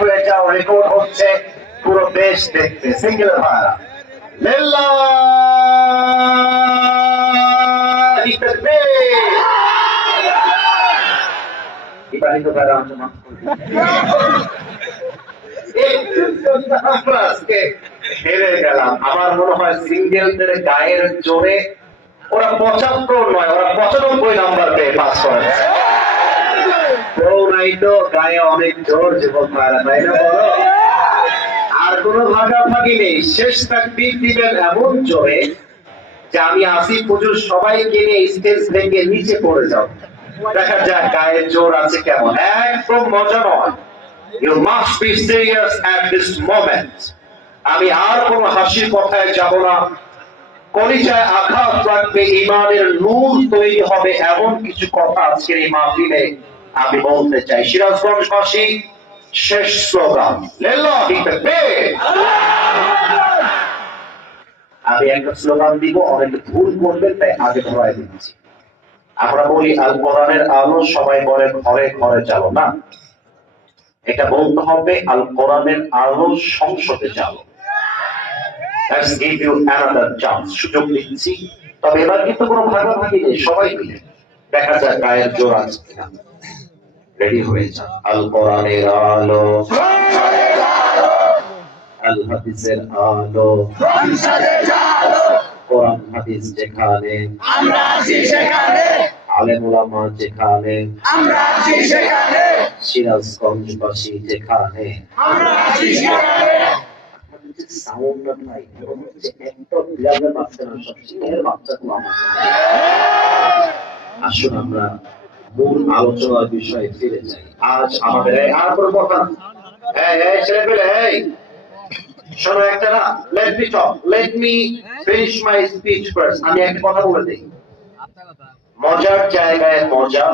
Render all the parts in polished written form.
হয়ে যাও, রেকর্ড হচ্ছে, পুরো দেশ দেখতে। সিঙ্গেল ভাড়া হেরে গেলাম। আমার মনে হয় সিঙ্গেলদের গায়ের জোরে ওরা 75 নয়, ওরা 95 নাম্বার পেয়ে পাস করেছে। নাই তো গায়ে অনেক জোর যুবক ভাইরা, তাই না বলো? আর কোনো ভাগাভাগি নেই। শেষ তাকবীর দিবেন এমন জোরে যে আমি আসিফ হুজুর সবাইকে নিয়ে স্টেজ ভেঙে নিচে পড়ে যাও। দেখা যাক গায়ের জোর আছে কেমন। একদম মজা নয়। You must be serious at this moment. আমি আর কোনো হাসির কথায় যাব না। কলিজায় আঘাত লাগবে, ইমানের নূর তৈরি হবে এমন কিছু কথা আজকের এই মাহফিলে আমি বলতে চাই। সিরাজগঞ্জবাসী, শেষ স্লোগান লিল্লাহি তাকবীর। আমি একটা স্লোগান দিব, অনেকে ভুল করবেন, তাই আগে ধরাই দিচ্ছি। আমরা বলি আল কোরআনের আলো, সবাই বলে ঘরে ঘরে চালো না। এটা বলতে হবে আল কোরআনের আলো সংসদে চালো। Let's give you another chance. সুযোগ দিচ্ছি, তবে এবার কিন্তু কোনো ভাগাভাগি নেই, সবাই মিলে দেখা যাক গায়ের জোর আছে কিনা। রেডি হয়ে যান। আল কোরআনের আলো, আল হাদিসের আলো, কোরআন হাদিস যেখানে আমরা আছি সেখানে, আলেম ওলামা যেখানে আমরা আছি সেখানে, সিরাজগঞ্জবাসী যেখানে আমরা আছি সেখানে। সাউন্ড নাই, একটা বিড়ালের বাচ্চা না, সব সিংহের বাচ্চাগুলো আমার। আসুন আমরা মূল আলোচনার বিষয়ে ফিরে যাই। আজ আমাদের আর কোনো কথা, ছেলে পেলে, শোনো একটা না, let me talk, let me finish my speech first. আমি একটা কথা বলে দিই, মজার জায়গায় মজা,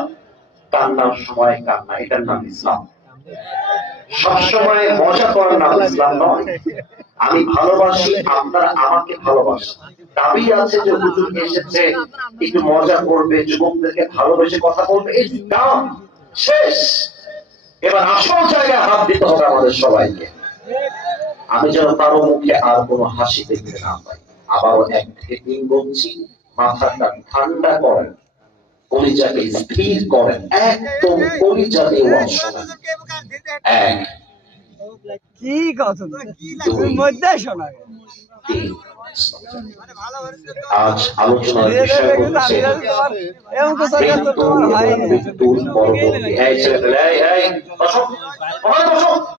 কান্নার সময় কান্না, এটার নাম ইসলাম। সবসময় মজা করার নাম ইসলাম নয়। আমি ভালোবাসি, আপনারা আমাকে ভালোবাসেন, দাবি আছে যে হুজুর এসেছে একটু মজা করবে, যুবকদেরকে ভালোবেসে কথা বলবে, এই দাম শেষ। এবার আসল জায়গায় হাত দিতে হবে আমাদের সবাইকে। আমি যেন কারো মুখে আর কোনো হাসি দেখতে না পাই। আবারও 1 থেকে 3 বলছি, মাথাটা ঠান্ডা করেন, কলিজাকে স্থির করেন, একদম কলিজা দিয়ে ওয়াজ শোনেন। 1, কি কথা তুমি মধ্যে শোনা। আজ আলোচনার বিষয় হচ্ছে মৃত্যুর পরবর্তী। এই ছেলেপেলে, এই বসো, বসো।